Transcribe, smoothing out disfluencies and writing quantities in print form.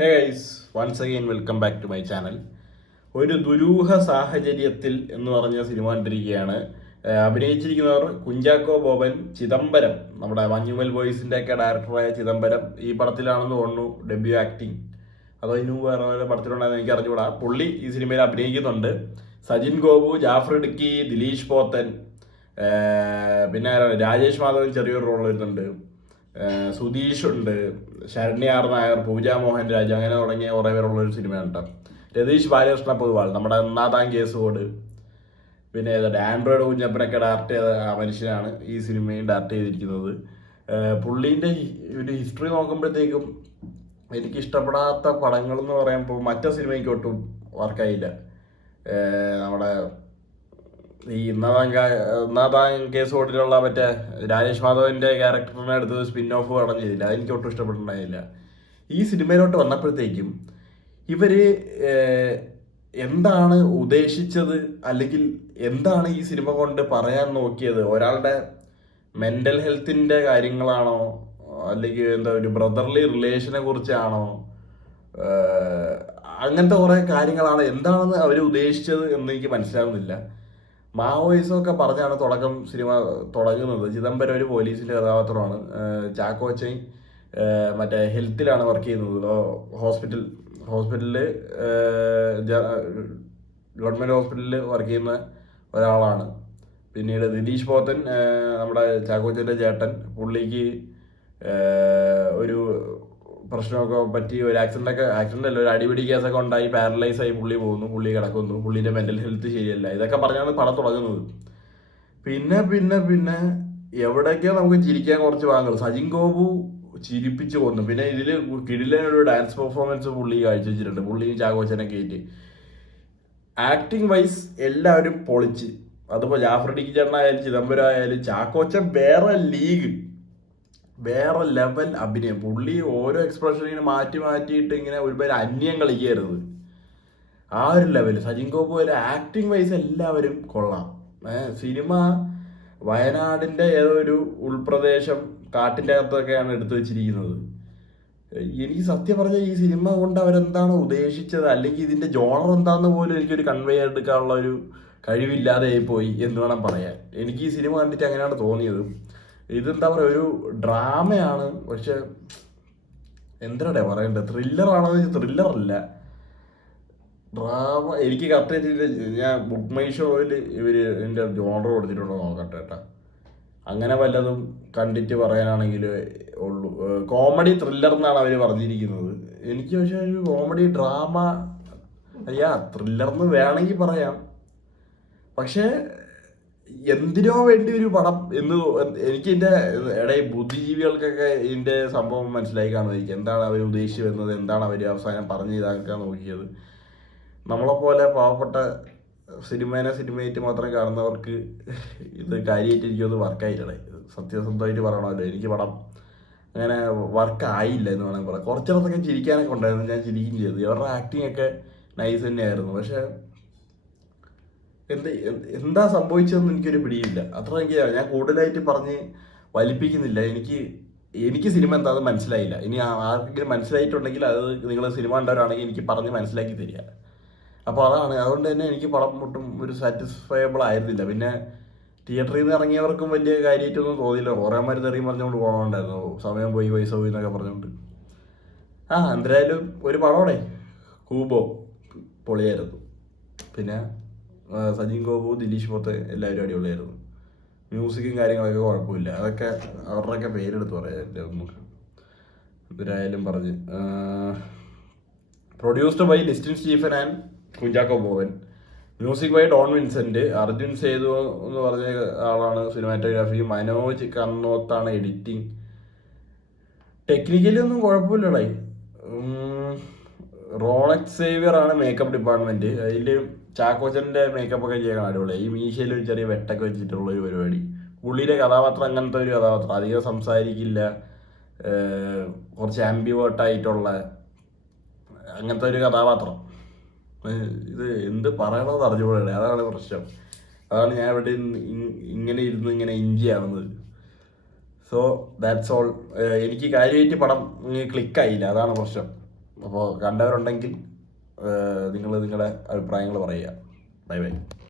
Hey guys, once again welcome back to my channel. ഒരു ദുരൂഹ സാഹചര്യത്തിൽ എന്ന് പറഞ്ഞ സിനിമ കണ്ടിരിക്കുകയാണ്. അഭിനയിച്ചിരിക്കുന്നവർ കുഞ്ചാക്കോ ബോബൻ, ചിദംബരം, നമ്മുടെ മഞ്ഞുമൽ ബോയ്സിന്റെ ഒക്കെ ഡയറക്ടറായ ചിദംബരം ഈ പടത്തിലാണെന്ന് തോന്നുന്നു ഡെബ്യൂ ആക്ടിങ്. അതോ ഇനി വേറെ വല്ല പടത്തിലുണ്ടായെന്ന് എനിക്ക് അറിഞ്ഞുകൂടാ. പുള്ളി ഈ സിനിമയിൽ അഭിനയിക്കുന്നുണ്ട്. സജിൻ ഗോപു, ജാഫർ ഇടുക്കി, ദിലീഷ് പോത്തൻ, പിന്നെ രാജേഷ് മാധവൻ ചെറിയൊരു റോൾ വരുന്നുണ്ട്. സുധീഷ് ഉണ്ട്, ശരണ്യ ആർ നായർ, പൂജ മോഹൻ രാജ്, അങ്ങനെ തുടങ്ങിയ കുറേ പേരുള്ളൊരു സിനിമയാണ് കേട്ടോ. രതീഷ് ബാലകൃഷ്ണ പൊതുവാൾ, നമ്മുടെ ഒന്നാതാം കേസ് കോഡ്, പിന്നെ ആൻഡ്രോയിഡ് കുഞ്ഞപ്പനൊക്കെ ഡയറക്റ്റ് ചെയ്ത മനുഷ്യനാണ് ഈ സിനിമയും ഡയറക്റ്റ് ചെയ്തിരിക്കുന്നത്. പുള്ളീൻ്റെ ഒരു ഹിസ്റ്ററി നോക്കുമ്പോഴത്തേക്കും എനിക്ക് ഇഷ്ടപ്പെടാത്ത പടങ്ങൾ എന്ന് പറയുമ്പോൾ മറ്റേ സിനിമയ്ക്ക് ഒട്ടും വർക്കായില്ല. നമ്മുടെ ഈ ഒന്നാതാം കേസ് കോട്ടിലുള്ള മറ്റേ രാജേഷ് മാധവന്റെ ക്യാരക്ടറിനെ എടുത്തത് സ്പിൻ ഓഫ് പടം ചെയ്തില്ല, അതെനിക്ക് ഒട്ടും ഇഷ്ടപ്പെട്ടിട്ടുണ്ടായില്ല. ഈ സിനിമയിലോട്ട് വന്നപ്പോഴത്തേക്കും ഇവര് എന്താണ് ഉദ്ദേശിച്ചത്, അല്ലെങ്കിൽ എന്താണ് ഈ സിനിമ കൊണ്ട് പറയാൻ നോക്കിയത്? ഒരാളുടെ മെന്റൽ ഹെൽത്തിന്റെ കാര്യങ്ങളാണോ, അല്ലെങ്കിൽ എന്താ ഒരു ബ്രദർലി റിലേഷനെ കുറിച്ചാണോ, അങ്ങനത്തെ കുറെ കാര്യങ്ങളാണ്. എന്താണെന്ന് അവർ ഉദ്ദേശിച്ചത് എന്ന് എനിക്ക് മനസ്സിലാവുന്നില്ല. മാവോയിസമൊക്കെ പറഞ്ഞാണ് സിനിമ തുടങ്ങുന്നത്. ചിദംബരം ഒരു പോലീസിന്റെ കഥാപാത്രമാണ്. ചാക്കോച്ചൻ മറ്റേ ഹെൽത്തിലാണ് വർക്ക് ചെയ്യുന്നത്, ഹോസ്പിറ്റലില് ഗവൺമെന്റ് ഹോസ്പിറ്റലിൽ വർക്ക് ചെയ്യുന്ന ഒരാളാണ്. പിന്നീട് ദിലീഷ് പോത്തൻ, നമ്മുടെ ചാക്കോച്ചന്റെ ചേട്ടൻ, പുള്ളിക്ക് ഒരു പ്രശ്നമൊക്കെ പറ്റി ഒരു ആക്സിഡന്റ് അല്ല, ഒരു അടിപിടി കേസൊക്കെ ഉണ്ടായി പാരലൈസ് ആയി പുള്ളി പോകുന്നു, പുള്ളി കിടക്കുന്നു, പുള്ളിന്റെ മെന്റൽ ഹെൽത്ത് ശരിയല്ല. ഇതൊക്കെ പറഞ്ഞാണ് പടം തുടങ്ങുന്നത്. പിന്നെ പിന്നെ പിന്നെ എവിടേക്കോ നമുക്ക് ചിരിക്കാൻ കുറച്ച് ഭാഗങ്ങൾ. സജിൻ ഗോപു ചിരിപ്പിച്ചു കൊന്നു. പിന്നെ ഇതില് കിടിലനൊരു ഡാൻസ് പെർഫോമൻസ് പുള്ളി കാഴ്ചവെച്ചിട്ടുണ്ട്, പുള്ളിയും ചാക്കോച്ചനെ കയറ്റി. ആക്ടിങ് വൈസ് എല്ലാവരും പൊളിച്ച്. അതിപ്പോ ജാഫർ ഇടുക്കി ചേട്ടനായാലും ചിദംബരം ആയാലും ചാക്കോച്ചൻ വേറെ ലെവൽ അഭിനയം. പുള്ളി ഓരോ എക്സ്പ്രഷൻ ഇങ്ങനെ മാറ്റിയിട്ട് ഇങ്ങനെ ഒരുപാട് അന്യം കളിക്കരുത്, ആ ഒരു ലെവൽ. സജിൻ ഗോപു പോലെ ആക്ടിങ് വൈസ് എല്ലാവരും കൊള്ളാം. സിനിമ വയനാടിന്റെ ഏതോ ഒരു ഉൾപ്രദേശം കാട്ടിൻ്റെ അകത്തൊക്കെയാണ് എടുത്തു വെച്ചിരിക്കുന്നത്. എനിക്ക് സത്യം പറഞ്ഞാൽ ഈ സിനിമ കൊണ്ട് അവരെന്താണ് ഉദ്ദേശിച്ചത്, അല്ലെങ്കിൽ ഇതിന്റെ ജോണർ എന്താന്ന് പോലും എനിക്കൊരു കൺവേ എടുക്കാനുള്ള ഒരു കഴിവില്ലാതെ പോയി എന്ന് വേണം പറയാൻ. എനിക്ക് ഈ സിനിമ കണ്ടിട്ട് അങ്ങനെയാണ് തോന്നിയത്. ഇതെന്താ പറയുക, ഒരു ഡ്രാമയാണ്. പക്ഷെ എന്താ പറയണ്ടത്, ത്രില്ലറാണോ? ത്രില്ലറല്ല, ഡ്രാമ. എനിക്ക് കറക്റ്റ് ഞാൻ ബുക്ക് മൈ ഷോയിൽ ഇവര് എൻ്റെ ജോണർ കൊടുത്തിട്ടുണ്ടോ നോക്കട്ടെ കേട്ടാ. അങ്ങനെ വല്ലതും കണ്ടിട്ട് പറയാനാണെങ്കിൽ ഉള്ളൂ. കോമഡി ത്രില്ലർ എന്നാണ് അവർ പറഞ്ഞിരിക്കുന്നത്. എനിക്ക് പക്ഷെ ഒരു കോമഡി ഡ്രാമ ത്രില്ലർ എന്ന് വേണമെങ്കിൽ പറയാം. പക്ഷേ എന്തിനോ വേണ്ടി ഒരു പടം എന്ന് എനിക്ക് ഇതിന്റെ ഇടയിൽ ബുദ്ധിജീവികൾക്കൊക്കെ ഇതിന്റെ സംഭവം മനസ്സിലായി കാണുമായിരിക്കും. എന്താണ് അവർ ഉദ്ദേശിച്ചു വരുന്നത്, എന്താണ് അവർ അവസാനം പറഞ്ഞ് ഇതാക്കാൻ നോക്കിയത്. നമ്മളെപ്പോലെ പാവപ്പെട്ട സിനിമയായിട്ട് മാത്രം കാണുന്നവർക്ക് ഇത് കാര്യമായിട്ട് എനിക്കൊന്ന് വർക്കായില്ലേ. സത്യസന്ധമായിട്ട് പറയണമല്ലോ, എനിക്ക് പടം അങ്ങനെ വർക്കായില്ല എന്ന് വേണമെങ്കിൽ പറയാം. കുറച്ചിടത്തൊക്കെ ചിരിക്കാനൊക്കെ ഉണ്ടായിരുന്നു, ഞാൻ ചിരിക്കുകയും ചെയ്തു. ഇവരുടെ ആക്ടിങ് ഒക്കെ നൈസ് തന്നെയായിരുന്നു. പക്ഷെ എന്താ സംഭവിച്ചതെന്ന് എനിക്കൊരു പിടിയില്ല. അത്ര എനിക്ക് ഞാൻ കൂടുതലായിട്ട് പറഞ്ഞ് വലിപ്പിക്കുന്നില്ല. എനിക്ക് സിനിമ എന്താണെന്ന് മനസ്സിലായില്ല. ഇനി ആർക്കെങ്കിലും മനസ്സിലായിട്ടുണ്ടെങ്കിൽ അത് നിങ്ങൾ സിനിമ കണ്ടവരാണെങ്കിൽ എനിക്ക് പറഞ്ഞ് മനസ്സിലാക്കി തരിക. അപ്പോൾ അതുകൊണ്ട് തന്നെ എനിക്ക് പടം ഒട്ടും ഒരു സാറ്റിസ്ഫയബിൾ ആയിരുന്നില്ല. പിന്നെ തിയേറ്ററിൽ നിന്ന് ഇറങ്ങിയവർക്കും വലിയ കാര്യമായിട്ടൊന്നും തോന്നിയില്ല. ഓരോമാർ തെറിയും പറഞ്ഞുകൊണ്ട് പോകണുണ്ടായിരുന്നു, സമയം പോയി പൈസ പോയി എന്നൊക്കെ പറഞ്ഞുകൊണ്ട്. എന്തായാലും ഒരു പടോടെ കൂബോ പൊളിയായിരുന്നു. പിന്നെ സജിൻ ഗോപു, ദിലീഷ് പോത്ത് എല്ലാവരും അടിപൊളിയായിരുന്നു. മ്യൂസിക്കും കാര്യങ്ങളൊക്കെ കുഴപ്പമില്ല. അതൊക്കെ അവരുടെയൊക്കെ പേരെടുത്ത് പറയാം നമുക്ക് ഇവരായാലും പറഞ്ഞ്. Produced by Listin Stephen and Kunchacko Boban. Music by Don Vincent. Arjun Sethu എന്ന് പറഞ്ഞ ആളാണ് സിനിമാറ്റോഗ്രാഫി. മനോജ് കന്നോത്താണ് എഡിറ്റിംഗ്. ടെക്നിക്കലി ഒന്നും കുഴപ്പമില്ലടേ. റോണക് സേവിയർ ആണ് മേക്കപ്പ് ഡിപ്പാർട്ട്മെന്റ്. അതിൽ ചാക്കോച്ചന്റെ മേക്കപ്പ് ഒക്കെ ചെയ്യാൻ അടിപൊളിയായി. ഈ മീശയിൽ ഒരു ചെറിയ വെട്ടൊക്കെ വെച്ചിട്ടുള്ള ഒരു പരിപാടി. പുള്ളിയുടെ കഥാപാത്രം അങ്ങനത്തെ ഒരു കഥാപാത്രം, അധികം സംസാരിക്കില്ല, കുറച്ച് ആംബിവേർട്ടായിട്ടുള്ള അങ്ങനത്തെ ഒരു കഥാപാത്രം. ഇത് എന്ത് പറയണമെന്ന് അറിഞ്ഞുകൂടെ, അതാണ് പ്രശ്നം. അതാണ് ഞാൻ ഇവിടെ ഇങ്ങനെ ഇഞ്ചി ആവുന്നത്. So that's all. എനിക്ക് കാര്യമായിട്ട് പടം ക്ലിക്കായില്ല, അതാണ് പ്രശ്നം. അപ്പോൾ കണ്ടവരുണ്ടെങ്കിൽ നിങ്ങൾ നിങ്ങളുടെ അഭിപ്രായങ്ങൾ പറയുക. Bye bye.